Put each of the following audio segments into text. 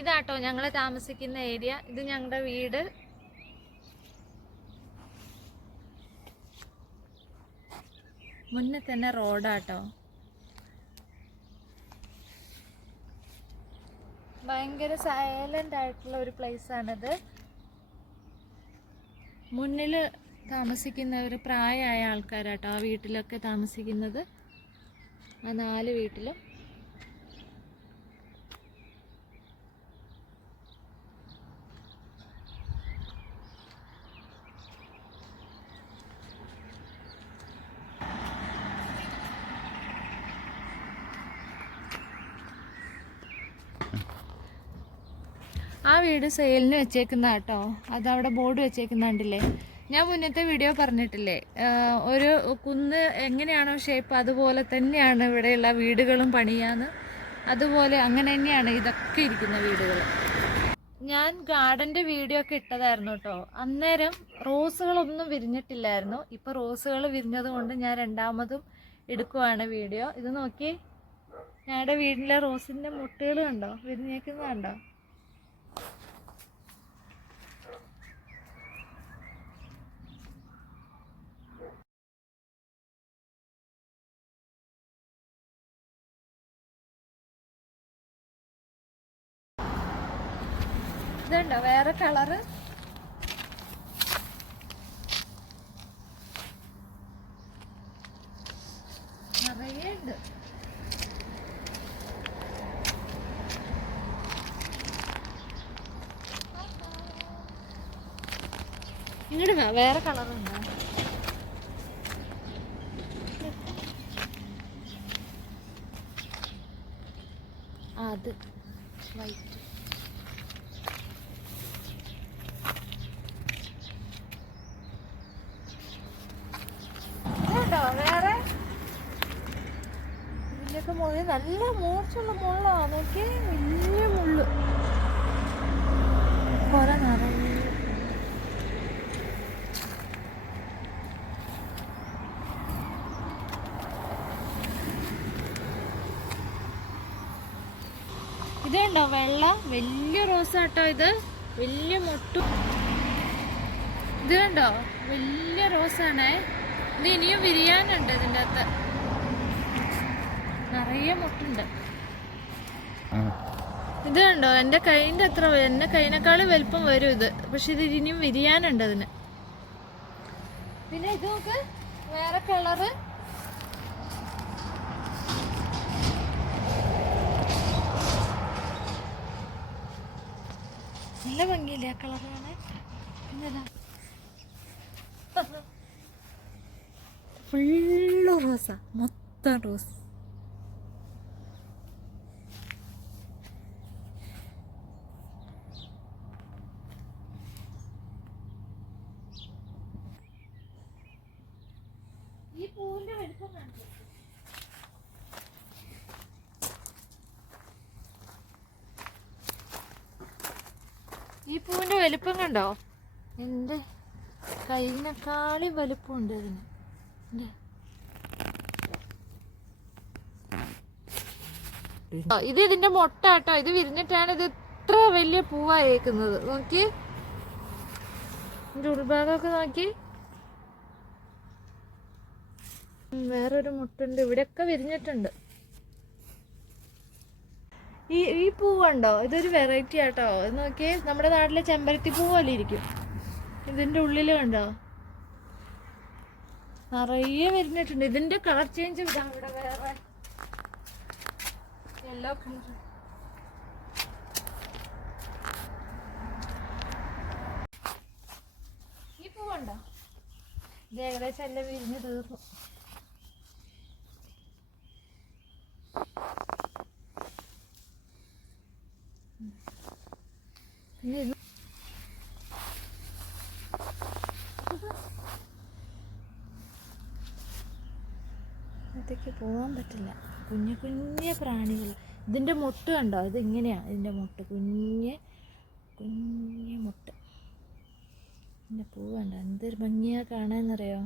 ഇതാട്ടോ ഞങ്ങൾ താമസിക്കുന്ന ഏരിയ. ഇത് ഞങ്ങളുടെ വീട്. മുന്നേ തന്നെ റോഡാട്ടോ. ഭയങ്കര സൈലന്റ് ആയിട്ടുള്ള ഒരു പ്ലേസ് ആണിത്. മുന്നിൽ താമസിക്കുന്ന ഒരു പ്രായമായ ആൾക്കാരാട്ടോ ആ വീട്ടിലൊക്കെ താമസിക്കുന്നത്. ആ നാല് വീട്ടിലും. ആ വീട് സെയിലിന് വെച്ചേക്കുന്ന കേട്ടോ അതവിടെ ബോർഡ് വെച്ചേക്കുന്ന കണ്ടില്ലേ ഞാൻ മുന്നത്തെ വീഡിയോ പറഞ്ഞിട്ടില്ലേ ഒരു കുന്ന് എങ്ങനെയാണോ ഷേപ്പ് അതുപോലെ തന്നെയാണ് ഇവിടെയുള്ള വീടുകളും പണിയാന്ന്. അതുപോലെ അങ്ങനെ തന്നെയാണ് ഇതൊക്കെ ഇരിക്കുന്ന വീടുകൾ ഞാൻ ഗാർഡന്റെ വീഡിയോ ഒക്കെ ഇട്ടതായിരുന്നു കേട്ടോ അന്നേരം റോസുകളൊന്നും വിരിഞ്ഞിട്ടില്ലായിരുന്നു. ഇപ്പോൾ റോസുകൾ വിരിഞ്ഞത് കൊണ്ട് ഞാൻ രണ്ടാമതും എടുക്കുവാണ് വീഡിയോ. ഇത് നോക്കി. ഞങ്ങളുടെ വീട്ടിലെ റോസിന്റെ മുട്ടുകൾ കണ്ടോ? വിരിഞ്ഞേക്കുന്നത് കണ്ടോ? ഇതുണ്ടോ? വേറെ കളറ്? ഇങ്ങോട്ട് വേറെ കളറുണ്ടോ? അത് വൈറ്റ് ഇതുണ്ടോ വേറെ ഇതിന്റെയൊക്കെ നല്ല മൂർച്ചുള്ള മുള്ളാ നോക്കി വലിയ മുള്ളു. കുറെ നിറയെ ഇതുണ്ടോ വെള്ള വലിയ റോസാട്ടോ ഇത്. വലിയ മൊട്ടു. ഇത് കണ്ടോ? വലിയ റോസാണേ. ഇത് ഇനിയും വിരിയാനുണ്ട് ഇതിന്റെ അകത്ത് നിറയെ മുട്ടുണ്ട്. ഇത് കണ്ടോ? എന്റെ കൈന്റെ അത്ര എന്റെ എന്റെ കൈനേക്കാളും വലുപ്പം വരും ഇത്. പക്ഷെ ഇത് ഇനിയും വിരിയാനുണ്ട് അതിന്. പിന്നെ ഇത് നോക്ക്. വേറെ കളറ്. നല്ല ഭംഗിയില്ലേ ആ കളറാണ് ഫുള്ള് റോസാ. മൊത്തം റോസ് ഈ പൂവിന്റെ വലിപ്പം കണ്ടോ ഈ പൂവിന്റെ വലിപ്പം കണ്ടോ? എന്റെ കയ്യിനെക്കാളും വലിപ്പമുണ്ട് അതിന്. ഇത് ഇതിന്റെ മുട്ട കേട്ടോ. ഇത് വിരിഞ്ഞിട്ടാണ് ഇത് ഇത്ര വലിയ പൂവായേക്കുന്നത് നോക്കി. ഇതിന്റെ ഉൾഭാഗമൊക്കെ നോക്കി. വേറൊരു മുട്ടുണ്ട്. ഇവിടെയൊക്കെ വിരിഞ്ഞിട്ടുണ്ട്. ഈ ഈ പൂവുണ്ടോ? ഇതൊരു വെറൈറ്റി ആട്ടോ. ഇത് നോക്കിയേ നമ്മുടെ നാട്ടിലെ ചെമ്പരത്തി പൂ പോലെ ഇരിക്കും. ഇതിന്റെ ഉള്ളിൽ കണ്ടോ? നിറയെ വരുന്നിട്ടുണ്ട്. ഇതിന്റെ കളർ ചേഞ്ച് ഇവിടെ വേറെ. യെല്ലോ ഈ പൂവുണ്ടോ? ഇത് ഏകദേശം എല്ലാം വിരിഞ്ഞ് തീർന്നു. അകത്തേക്ക് പോകാൻ പറ്റില്ല. കുഞ്ഞു കുഞ്ഞു പ്രാണികൾ ഇതിന്റെ മുട്ട കണ്ടോ? ഇത് ഇങ്ങനെയാ ഇതിന്റെ മുട്ട. കുഞ്ഞ് കുഞ്ഞ് മുട്ട. ഇതിന്റെ പൂ കണ്ടോ എന്തൊരു ഭംഗിയാ കാണാന്നറിയോ?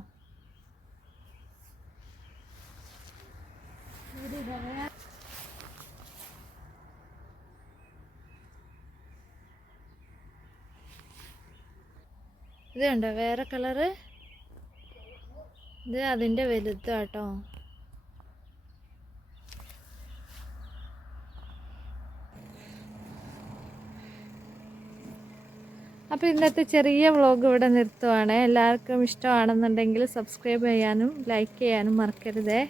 ഇത് ഇത് കണ്ടോ? വേറെ കളറ്. ഇത് അതിന്റെ വലുതാട്ടോ. അപ്പോൾ ഇന്നത്തെ ചെറിയ വ്ളോഗ് ഇവിടെ നിർത്തുവാണ്. എല്ലാവർക്കും ഇഷ്ടമാണെന്നുണ്ടെങ്കിൽ സബ്സ്ക്രൈബ് ചെയ്യാനും ലൈക്ക് ചെയ്യാനും മറക്കരുതേ.